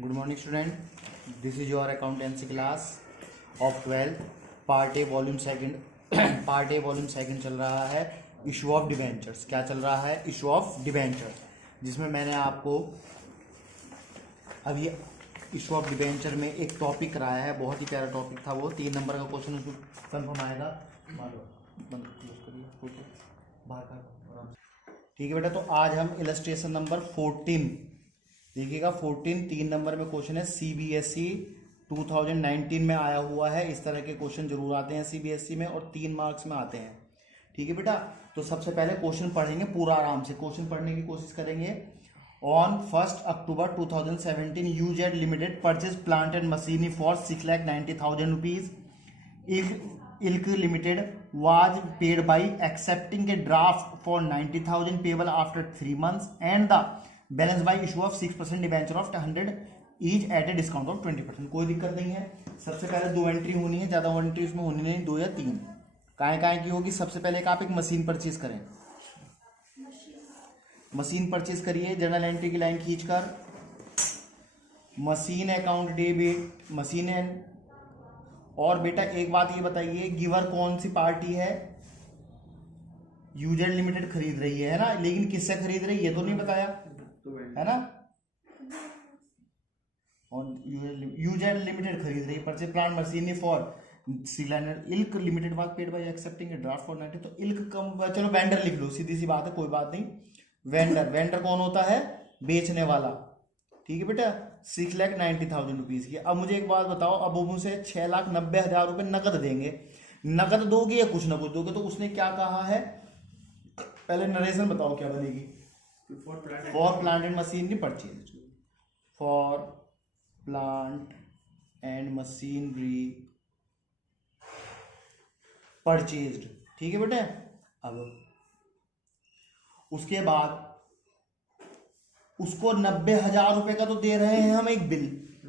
Good morning student, this is your accountancy class of 12th part A volume second. Part A volume second चल रहा है issue of debentures. क्या चल रहा है? इशू ऑफ डिबेंचर्स, जिसमें मैंने आपको अभी इशू ऑफ डिबेंचर में एक टॉपिक कराया है। बहुत ही प्यारा टॉपिक था वो। 3 नंबर का क्वेश्चन उसमें कन्फर्म आएगा। बंद करिए, बाहर का। ठीक है बेटा, तो आज हम इलस्ट्रेशन नंबर 14 देखिएगा। 14 3 नंबर में क्वेश्चन है। सीबीएसई 2019 में आया हुआ है। इस तरह के क्वेश्चन जरूर आते हैं सीबीएसई में और 3 मार्क्स में आते हैं। ठीक है बेटा, तो सबसे पहले क्वेश्चन पढ़ेंगे पूरा। आराम से क्वेश्चन पढ़ने की कोशिश करेंगे। On 1 October 2017 UZ limited purchase plant and machinery for 6,90,000 rupees. इल्क limited was paid by accepting a draft for 90,000 payable after 3 months and the balance by issue of 6% debenture of 100 each at a discount of 20%। कोई दिक्कत नहीं है। सबसे पहले 2 entry होनी है, ज्यादा एंट्री उसमें होनी नहीं, 2 या 3 काय की होगी। सबसे पहले आप एक मशीन परचेज करें। मशीन परचेज करिए, जर्नल एंट्री की लाइन खींचकर machine account debit machine and. और बेटा एक बात ये बताइए, गिवर कौन सी पार्टी है? यूजेड लिमिटेड खरीद रही है ना, लेकिन किससे खरीद रही है ये तो नहीं बताया है ना। और यूजेड लिमिटेड खरीद रही है purchase plant machinery for cylinder. इल्क limited was paid by accepting a draft for 90। तो इल्क कम, चलो वेंडर लिख लो, सीधी सी बात है, कोई बात नहीं। वेंडर कौन होता है? बेचने वाला। ठीक है बेटा, 6,90,000 रुपीज की। अब मुझे एक बात बताओ, अब वो मुझे 6,90,000 रुपए नकद देंगे। नकद दोगे या कुछ ना कुछ दोगे? तो उसने क्या कहा है, पहले नरेशन बताओ क्या बनेगी। For plant and machinery purchase, for plant and machinery purchased. ठीक है बेटे, अब उसके बाद उसको 90,000 रुपए का तो दे रहे हैं हम एक बिल,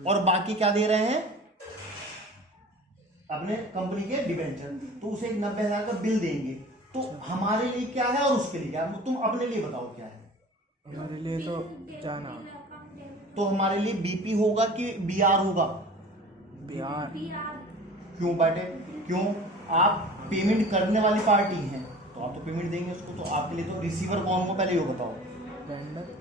और बाकी क्या दे रहे हैं? अपने कंपनी के डिबेंचर। तो उसे एक 90,000 का बिल देंगे। तो हमारे लिए क्या है और उसके लिए क्या है? तुम अपने लिए बताओ क्या है। हमारे लिए तो जाना। तो हमारे लिए बीपी होगा कि बीआर होगा? बिहार। क्यों बेटे? क्यों? आप पेमेंट करने वाली पार्टी हैं तो आप तो पेमेंट देंगे उसको। तो आपके लिए तो रिसीवर कौन हो पहले ये बताओ। वेंडर।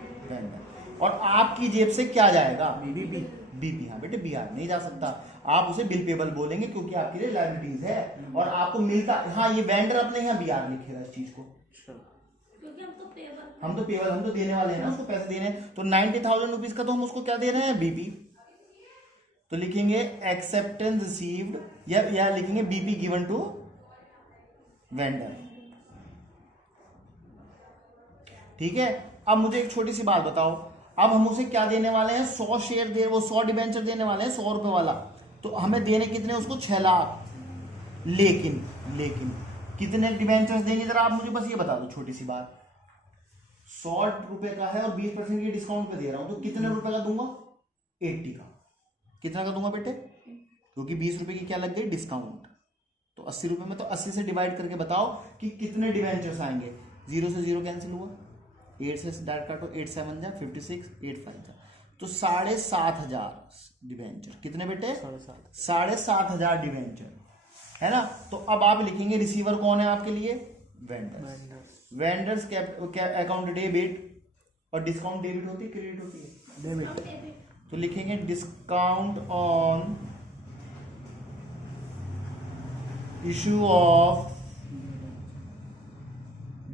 और आपकी जेब से क्या जाएगा? बीपी। हाँ बेटे, बीआर नहीं जा सकता। आप उसे बिल पेबल बोलेंगे क्योंकि आपके लिए लायबिलिटीज है और आपको मिलता। हाँ, ये वेंडर अपने यहाँ बीआर लिखेगा इस चीज को, क्योंकि हम तो पेबल हम तो देने वाले हैं ना, उसको पैसे देने। तो 90,000 रुपीज का तो हम उसको क्या दे रहे हैं? बीपी। तो लिखेंगे एक्सेप्टेंस रिसीव्ड या लिखेंगे बीपी गिवन टू वेंडर। ठीक है। अब मुझे एक छोटी सी बात बताओ, अब हम उसे क्या देने वाले हैं? 100 शेयर दे, वो 100 डिबेंचर देने वाले हैं 100 रुपए वाला। तो हमें देने कितने उसको? 6 लाख। लेकिन कितने डिबेंचर्स देंगे जरा आप मुझे बस ये बता दो, छोटी सी बात। 100 रुपए का है और 20% की डिस्काउंट पे दे रहा हूं, तो कितने रुपए का दूंगा? 80 का। कितना का दूंगा बेटे? क्योंकि 20 रुपए की क्या लग गई? डिस्काउंट। तो 80 रुपए में, तो 80 से डिवाइड करके बताओ कि कितने डिबेंचर्स आएंगे। 0 से 0 कैंसिल हुआ, 8 से डायरेक्ट काटो, 8 7 जा 56, 8 5 जा, तो 7,500 डिबेंचर। कितने बेटे? 7,500 डिबेंचर है ना। तो अब आप लिखेंगे रिसीवर कौन है आपके लिए? वेंडर्स क्या अकाउंट डेबिट, और डिस्काउंट डेबिट होती है क्रेडिट होती है? डेबिट। तो लिखेंगे discount on issue of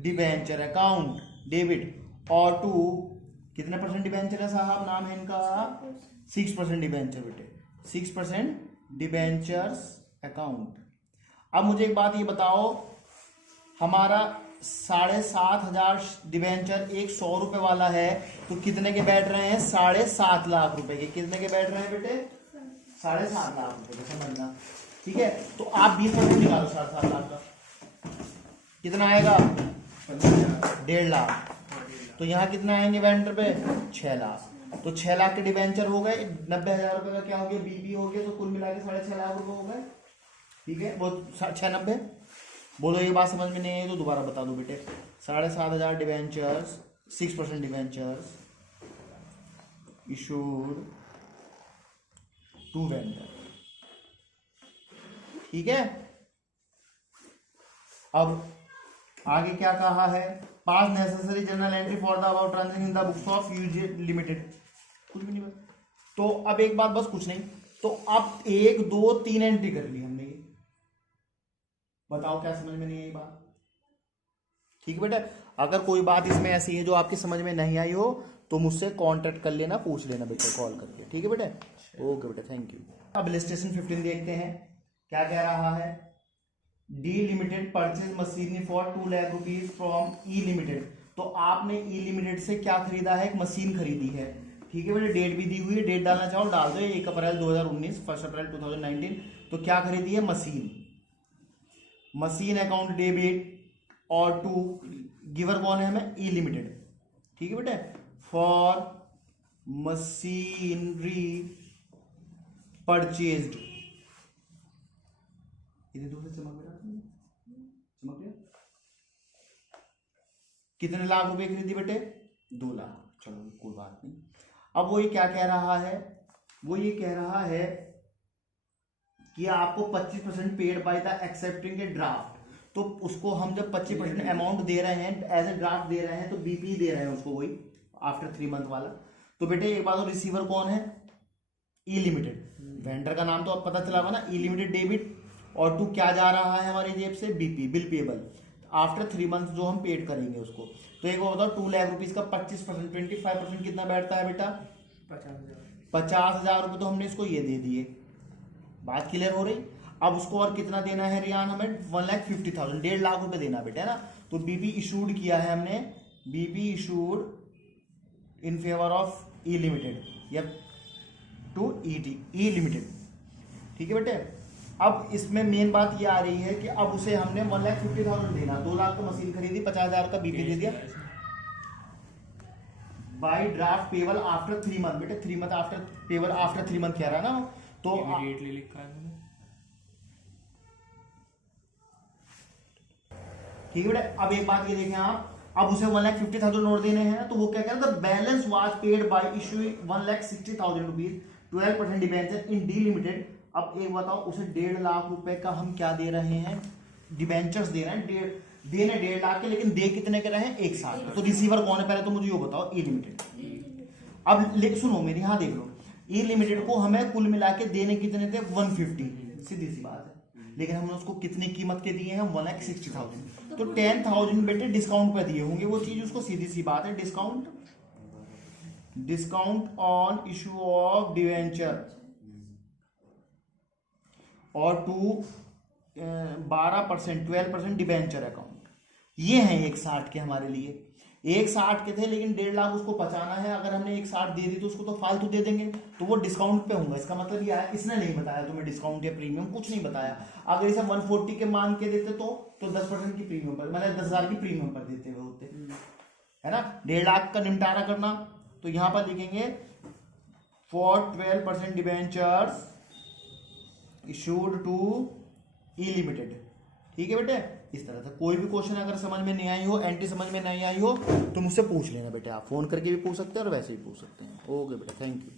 debenture account debit. और टू कितने परसेंट डिबेंचर है साहब? नाम है इनका 6% डिबेंचर बेटे, 6% डिबेंचर्स अकाउंट। अब मुझे एक बात ये बताओ, हमारा 7,500 डिबेंचर एक 100 रुपए वाला है, तो कितने के बैठ रहे हैं? 7.5 लाख रुपए के। कितने के बैठ रहे हैं बेटे? 7.5 लाख रुपए के, समझना। ठीक है, तो आप 20% निकालो 7.5 लाख का, कितना आएगा? 1.5 लाख। तो यहाँ कितना आएंगे वेंडर पे? 6 लाख। तो 6 लाख के डिबेंचर हो गए। 90,000 रुपए का क्या हो गया? बीपी हो गया। तो कुल मिला के 6.5 लाख रुपए हो गए। ठीक है, वो 690। बोलो ये बात समझ में नहीं आई तो दोबारा बता दो बेटे। 7,500 debentures, 6% debentures issued to vendor. ठीक है, अब आगे क्या कहा है, pass necessary journal entry for the about transaction in the books of UZ limited, कुछ भी नहीं बस। तो अब एक बात, बस कुछ नहीं, तो अब 1 2 3 एंट्री कर ली हमने, ये बताओ क्या समझ में नहीं आई बात। ठीक है बेटा, अगर कोई बात इसमें ऐसी है जो आपकी समझ में नहीं आई हो तो मुझसे कांटेक्ट कर लेना, पूछ लेना बेटा कॉल करके। ठीक है बेटा, ओके बेटा, थैंक यू। अब इलस्ट्रेशन 15 देखते हैं क्या कह रहा है। D limited purchase machinery for 2 lakh rupees from E limited. तो आपने ई लिमिटेड से क्या खरीदा है, एक मशीन खरीदी है। ठीक है बेटा, डेट भी दी हुई है, डेट डालना चाहो डाल दो, 1 अप्रैल 2019, 1 अप्रैल 2019। तो क्या खरीदी है, मशीन। मशीन अकाउंट डेबिट और टू गिवर कौन है हमें, ई लिमिटेड। ठीक है बेटा, फॉर मशीनरी परचेज्ड, इतनी दूर से चमक गया, कितने लाख रुपए खरीदी बेटे, 2 लाख। चलो कोई बात नहीं। अब वो ये क्या कह रहा है, वो ये कह रहा है कि आपको 25% paid by the accepting a draft. तो उसको हम जब 25% अमाउंट दे रहे हैं एज ए ड्राफ्ट दे रहे हैं तो बीपी दे रहे हैं उसको, वही आफ्टर 3 मंथ वाला। तो बेटे एक बात, रिसीवर कौन है, ई लिमिटेड। वेंडर का नाम तो अब पता चला हुआ ना, ई लिमिटेड डेबिट, और टू क्या जा रहा है हमारी जेब से, BP, bill payable, after 3 month जो हम पेड करेंगे उसको। तो एक बार बताओ, 2 लाख रुपीज का 25%, 25% कितना बैठता है बेटा, 50,000 रुपये। तो हमने इसको ये दे दिए, बात क्लियर हो रही। अब उसको और कितना देना है रियान, हमें 1,50,000, 1.5 लाख रुपए देना बेटा, है ना। तो बीपी इशूड किया है हमने, BP issued in favour of E limited या टू ई लिमिटेड। ठीक है बेटे, अब इसमें मेन बात ये आ रही है कि अब उसे हमने 1,50,000 देना, 2 लाख तो मशीन खरीदी, 50,000 का बीपी दे दिया। By draft payable after 3 month, बेटे 3 month after payable, after 3 month कह रहा है ना। तो इमीडिएटली लिखा है मैंने। ठीक है बेटा, अब एक बात ये देखें आप, अब उसे 1,50,000 नोट देने हैं। तो वो क्या कह रहा है, balance was paid bye issuing 1,60,000 rupees 12% debenture in D limited. अब एक बताओ, उसे 1.5 लाख रुपए का हम क्या दे रहे हैं, डिबेंचर्स दे रहे हैं, देने 1.5 लाख के, लेकिन दे कितने के रहे हैं, 1 साल। तो रिसीवर कौन है पहले तो मुझे ये बताओ, ई लिमिटेड। अब सुनो मेरी, यहां देख लो, ई लिमिटेड को हमें कुल मिला के देने कितने थे, 150, सीधी सी बात है। लेकिन हमने उसको कितनी कीमत के दिए हैं, 1,60,000। तो 10,000 बेटे डिस्काउंट पे दिए होंगे वो चीज, उसको सीधी सी बात है, discount on issue of debenture और टू 12%, 12% डिवेंचर अकाउंट। ये हैं 1,60 के हमारे लिए, 1,60 के थे, लेकिन 1.5 लाख उसको बचाना है। अगर हमने 1,60 दे दी तो उसको तो फालतू दे देंगे, तो वो डिस्काउंट पे होगा। इसका मतलब ये है, इसने नहीं बताया तुम्हें डिस्काउंट या प्रीमियम, कुछ नहीं बताया। अगर इसे 140 के मान के देते तो 10% की प्रीमियम पर, मतलब 10,000 की प्रीमियम पर देते हुए होते, है ना। 1.5 लाख का निपटारा करना, तो यहां पर लिखेंगे for 12% debentures issued to E limited. ठीक है बेटे, इस तरह से कोई भी क्वेश्चन अगर समझ में नहीं आई हो, एंट्री समझ में नहीं आई हो, तो मुझसे पूछ लेना बेटे, आप फोन करके भी पूछ सकते हैं और वैसे भी पूछ सकते हैं। ओके बेटा, थैंक यू।